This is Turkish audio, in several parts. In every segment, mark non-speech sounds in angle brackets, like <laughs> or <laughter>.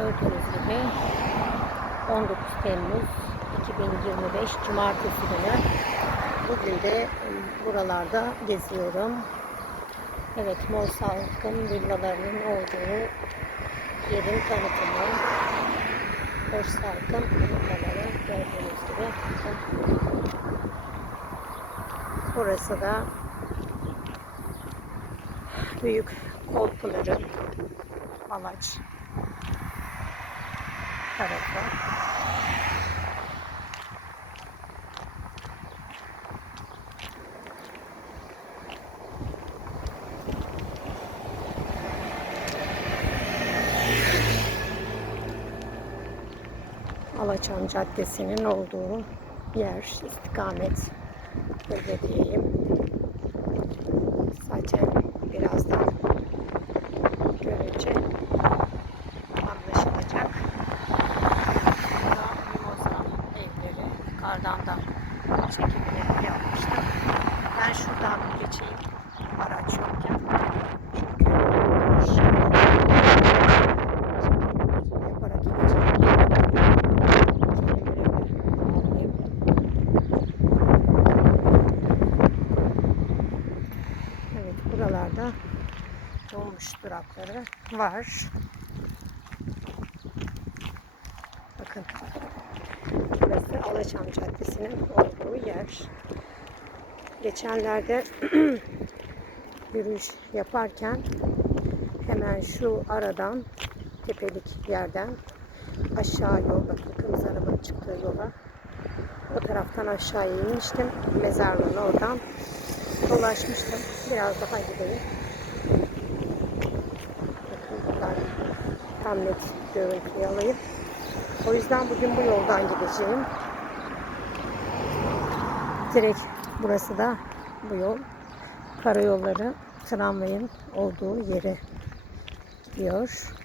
Gördüğünüz gibi 19 Temmuz 2025 Cumartesi günü. Bugün de buralarda geziyorum. Evet, Mor Salkım villalarının olduğu yerin tanıtımı. Mor Salkım villaları gördüğünüz gibi. Burası da Büyük Kolpınar'ın Malaç tarafı. Alaçam Caddesi'nin olduğu yer, istikamet böyle diyeyim. Sadece birazdan görünce anlaşılacak. Burada mimoza evleri, yukarıdan da çekimleri yapmıştım. Ben şuradan geçeyim araç yokken. Çünkü yaparak gideceğim. Kelimeleri alayım. Evet buralarda dolmuş durakları var. Bakın. Burası Alaçam Caddesi'nin olduğu yer. Geçenlerde <clears throat> yürüyüş yaparken hemen şu aradan tepelik yerden aşağı yolda kırmızı arabanın çıktığı yola o taraftan aşağıya inmiştim. Mezarlığın oradan dolaşmıştım. Biraz daha gideyim. Bakın buradan tam net görüntüyü alayım. O yüzden bugün bu yoldan gideceğim. Direkt burası da bu yol. Karayolları tramvayın olduğu yere gidiyor.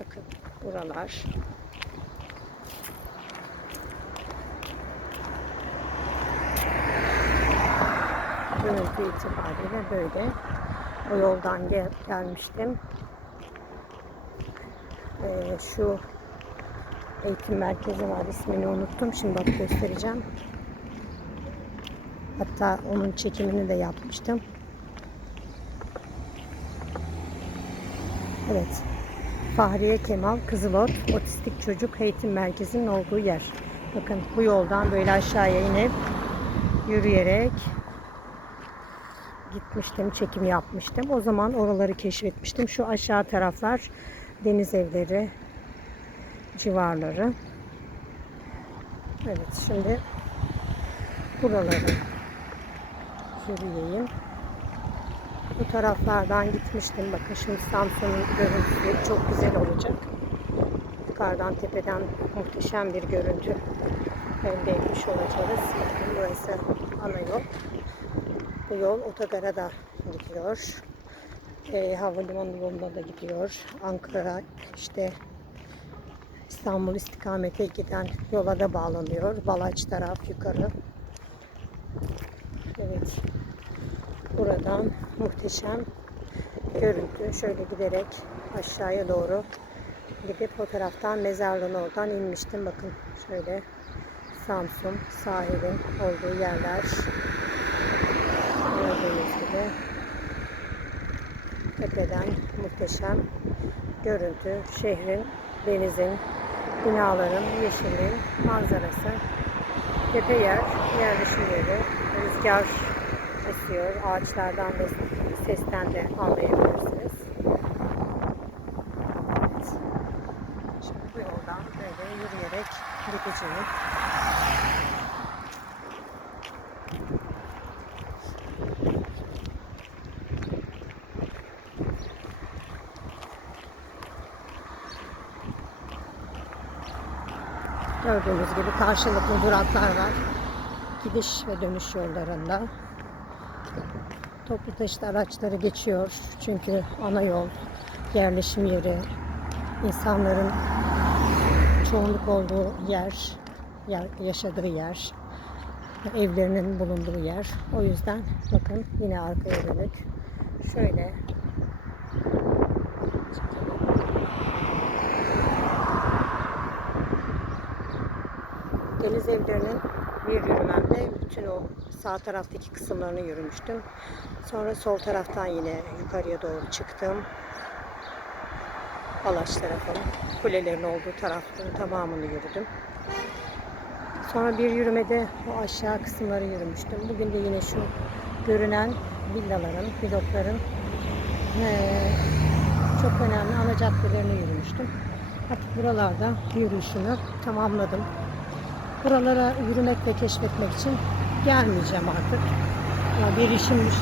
Bakın buralar. Görüntü itibariyle böyle. O yoldan gel gelmiştim. Ee, şu eğitim merkezi var. ismini unuttum. Şimdi bak göstereceğim. Hatta onun çekimini de yapmıştım. Evet. Fahriye Kemal Kızılot Otistik Çocuk Eğitim Merkezi'nin olduğu yer. Bakın bu yoldan böyle aşağıya inip yürüyerek gitmiştim, çekim yapmıştım. O zaman oraları keşfetmiştim. Şu aşağı taraflar deniz evleri civarları. Evet şimdi buraları yürüyeyim. Bu taraflardan gitmiştim. Bakın şimdi Samsun'un görüntüsü çok güzel olacak. Yukarıdan tepeden muhteşem bir görüntü elde etmiş olacağız. Bakın burası ana yol. Bu yol otogara da gidiyor. E, havalimanı yoluna da gidiyor. Ankara işte İstanbul istikamete giden yola da bağlanıyor. Balaç taraf yukarı. Evet. Buradan muhteşem görüntü. Şöyle giderek aşağıya doğru gidip o taraftan mezarlığın oradan inmiştim. Bakın şöyle Samsun sahilin olduğu yerler. Gördüğünüz gibi tepeden muhteşem görüntü. Şehrin, denizin, binaların, yeşilin manzarası. Tepe yer, yerleşim yeri, rüzgar esiyor. Ağaçlardan ve sesten de anlayabilirsiniz. Evet. Şimdi bu yoldan böyle yürüyerek gideceğim. Gördüğünüz gibi karşılıklı duraklar var. Gidiş ve dönüş yollarında. Toplu taşıt araçları geçiyor. Çünkü ana yol, yerleşim yeri, insanların çoğunluk olduğu yer, yaşadığı yer, evlerinin bulunduğu yer. O yüzden bakın yine arkaya dönük. Şöyle Deniz evlerinin bir yürümemde bütün o sağ taraftaki kısımlarını yürümüştüm. Sonra sol taraftan yine yukarıya doğru çıktım. Alaç tarafı, kulelerin olduğu tarafların tamamını yürüdüm. Sonra bir yürümede o aşağı kısımları yürümüştüm. Bugün de yine şu görünen villaların, blokların eee, çok önemli ana caddelerini yürümüştüm. Artık buralarda yürüyüşümü tamamladım. Buralara yürümek ve keşfetmek için gelmeyeceğim artık. Ya bir işim yok.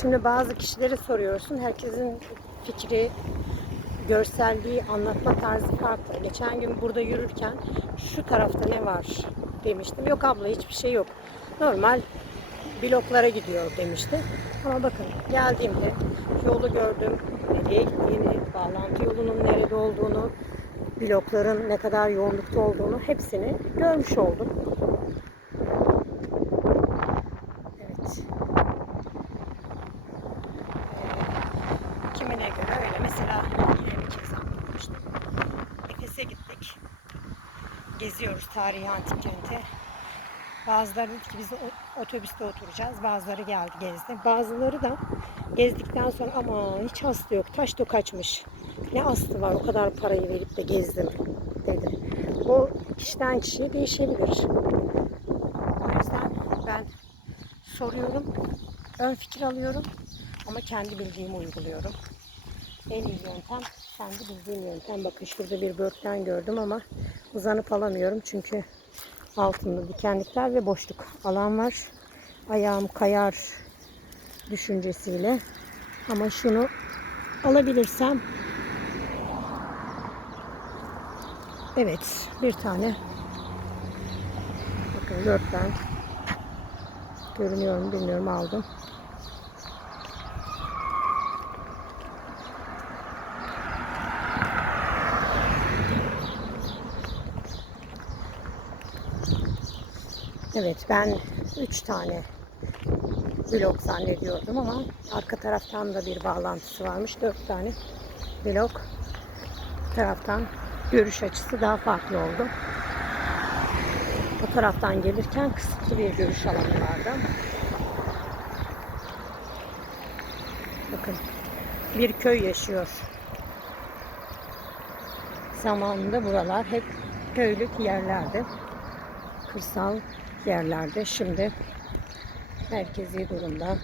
Şimdi bazı kişilere soruyorsun. Herkesin fikri, görselliği, anlatma tarzı farklı. Geçen gün burada yürürken şu tarafta ne var demiştim. Yok abla hiçbir şey yok. Normal bloklara gidiyor demişti. Ama bakın geldiğimde yolu gördüm. Nereye gittiğini, bağlantı yolunun nerede olduğunu, blokların ne kadar yoğunlukta olduğunu hepsini görmüş oldum. Evet. Kimine göre öyle. Mesela yine bir kez anlatmıştım. Efes'e gittik. Geziyoruz tarihi antik. Bazıları dedi ki biz otobüste oturacağız. Bazıları geldi gezdi. Bazıları da gezdikten sonra ama hiç aslı yok. Taş da kaçmış. Ne aslı var o kadar parayı verip de gezdim dedi. O kişiden kişiye değişebilir. O yüzden ben soruyorum, ön fikir alıyorum ama kendi bildiğimi uyguluyorum. En iyi yöntem kendi bildiğim yöntem. Bakın şurada bir börtlen gördüm ama uzanıp alamıyorum çünkü altında dikenlikler ve boşluk alan var. Ayağım kayar düşüncesiyle ama şunu alabilirsem evet bir tane bakın börtlen görünüyor mu bilmiyorum aldım. Evet ben 3 tane blok zannediyordum ama arka taraftan da bir bağlantısı varmış. 4 tane blok taraftan görüş açısı daha farklı oldu. O taraftan gelirken kısıtlı bir görüş alanı vardı. Bakın bir köy yaşıyor. Zamanında buralar hep köylük yerlerdi. Kırsal yerlerde şimdi merkezi durumda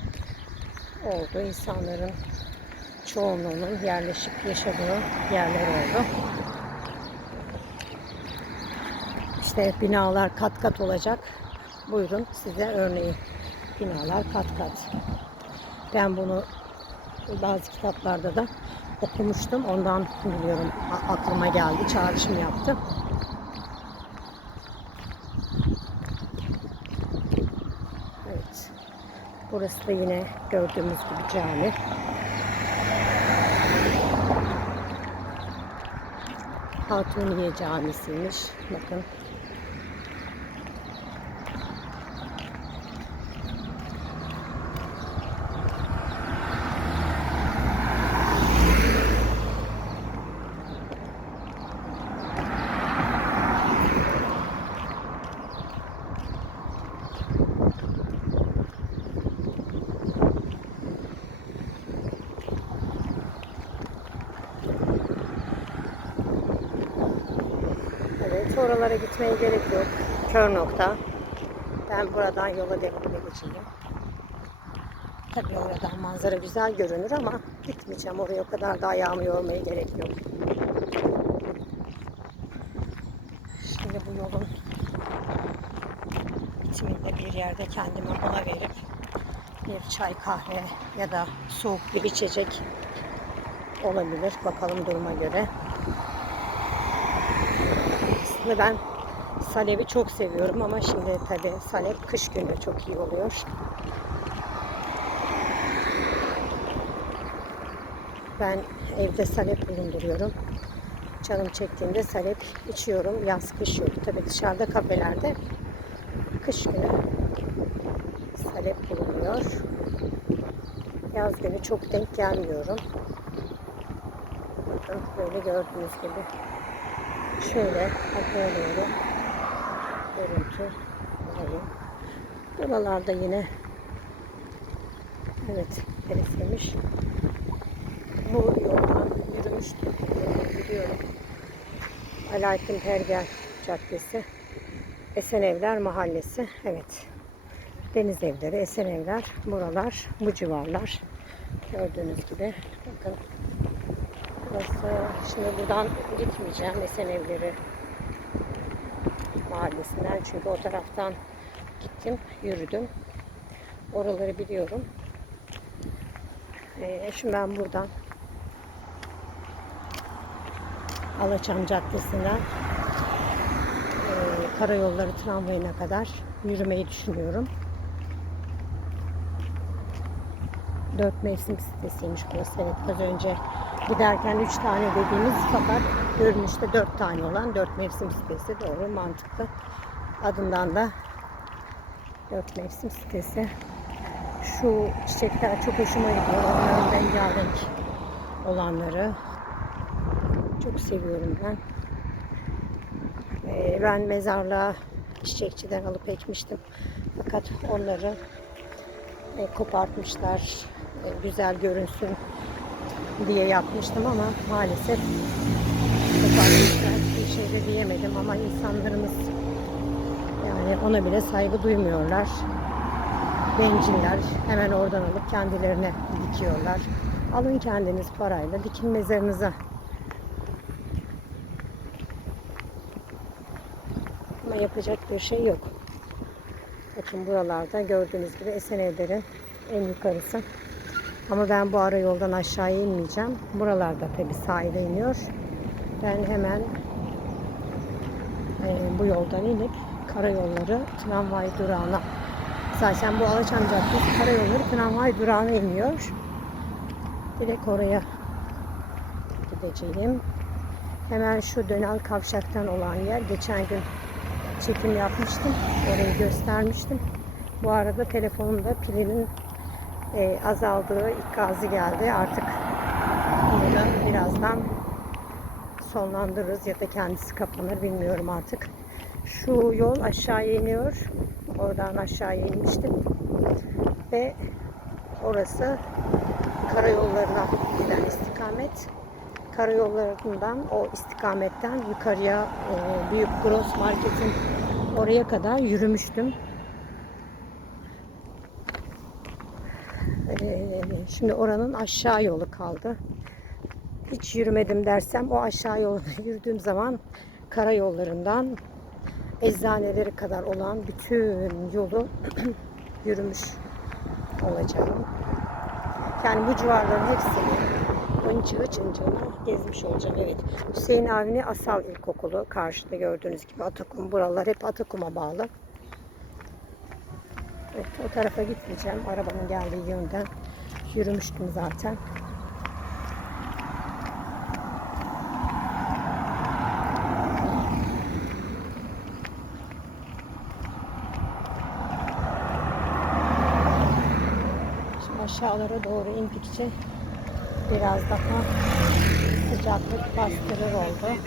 oldu. İnsanların çoğunluğunun yerleşip yaşadığı yerler oldu. İşte binalar kat kat olacak. Buyurun size örneği. Binalar kat kat. Ben bunu bazı kitaplarda da okumuştum. Ondan biliyorum. Aklıma geldi. Çağrışım yaptım. Evet. Burası da yine gördüğümüz gibi cami. Hatuniye Camisi'ymiş. Bakın. Oralara gitmeye gerek yok. Kör nokta. Ben buradan yola devam edeceğim. Tabii oradan manzara güzel görünür ama gitmeyeceğim. Oraya o kadar da ayağımı yormaya gerek yok. Şimdi bu yolun bitiminde bir yerde kendime mola verip bir çay kahve ya da soğuk bir içecek olabilir. Bakalım duruma göre. Aslında ben Salep'i çok seviyorum ama şimdi tabi Salep kış günü çok iyi oluyor. Ben evde salep bulunduruyorum. Canım çektiğinde salep içiyorum. Yaz kış yok. Tabi dışarıda kafelerde kış günü salep bulunuyor. Yaz günü çok denk gelmiyorum. Böyle gördüğünüz gibi. Şöyle arkaya doğru görüntü alayım. Buralarda yine evet heriflemiş. Bu yoldan yürümüştüm. Yürüyorum. Alaaddin Perger Caddesi. Esenevler Mahallesi. Evet. Deniz evleri, Esenevler. Buralar, bu civarlar. Gördüğünüz gibi. Bakın. Burası. Şimdi buradan gitmeyeceğim. Esenevleri mahallesinden. Çünkü o taraftan gittim, yürüdüm. Oraları biliyorum. Ee, şimdi ben buradan Alaçam Caddesi'nden e, Karayolları Tramvayı'na kadar yürümeyi düşünüyorum. Dört mevsim sitesiymiş burası. Evet az önce giderken üç tane dediğimiz fakat görünüşte dört tane olan dört mevsim sitesi doğru mantıklı. Adından da dört mevsim sitesi. Şu çiçekler çok hoşuma gidiyor. Onların rengarenk olanları. Çok seviyorum ben. Ee, ben mezarlığa çiçekçiden alıp ekmiştim. Fakat onları e, kopartmışlar. E, güzel görünsün diye yapmıştım ama maalesef kopartmışlar. Bir şey de diyemedim ama insanlarımız yani ona bile saygı duymuyorlar. Benciller hemen oradan alıp kendilerine dikiyorlar. Alın kendiniz parayla dikin mezarınıza. Ama yapacak bir şey yok. Bakın buralarda gördüğünüz gibi Esenevler'in en yukarısı. Ama ben bu ara yoldan aşağıya inmeyeceğim. Buralarda tabi sahile iniyor. Ben hemen e, bu yoldan inip karayolları tramvay durağına zaten bu Alaçam Caddesi karayolları tramvay durağına iniyor. Direkt oraya gideceğim. Hemen şu dönel kavşaktan olan yer. Geçen gün çekim yapmıştım. Orayı göstermiştim. Bu arada telefonumda pilinin e, azaldığı ikazı geldi. Artık bunu da birazdan sonlandırırız ya da kendisi kapanır bilmiyorum artık. Şu yol aşağıya iniyor. Oradan aşağıya inmiştim. Ve orası karayollarına giden istikamet. Karayollarından o istikametten yukarıya e, büyük gross marketin oraya kadar yürümüştüm. E, şimdi oranın aşağı yolu kaldı. Hiç yürümedim dersem o aşağı yolda <laughs> yürüdüğüm zaman karayollarından eczaneleri kadar olan bütün yolu <clears throat> yürümüş olacağım. Yani bu civarların hepsini Mıncığı çıncığını gezmiş olacağım. Evet. Hüseyin Avni Asal İlkokulu karşıda gördüğünüz gibi Atakum. Buralar hep Atakum'a bağlı. Evet o tarafa gitmeyeceğim. Arabanın geldiği yönden yürümüştüm zaten. Şimdi aşağılara doğru indikçe biraz daha sıcaklık bastırır oldu.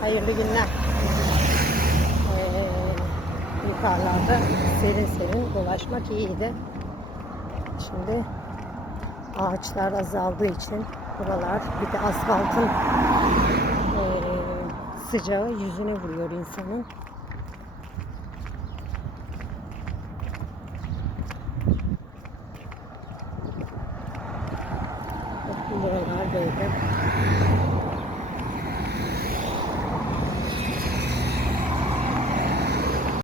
Hayırlı günler. Ee, yukarılarda serin serin dolaşmak iyiydi. Şimdi ağaçlar azaldığı için buralar bir de asfaltın e, sıcağı yüzüne vuruyor insanın.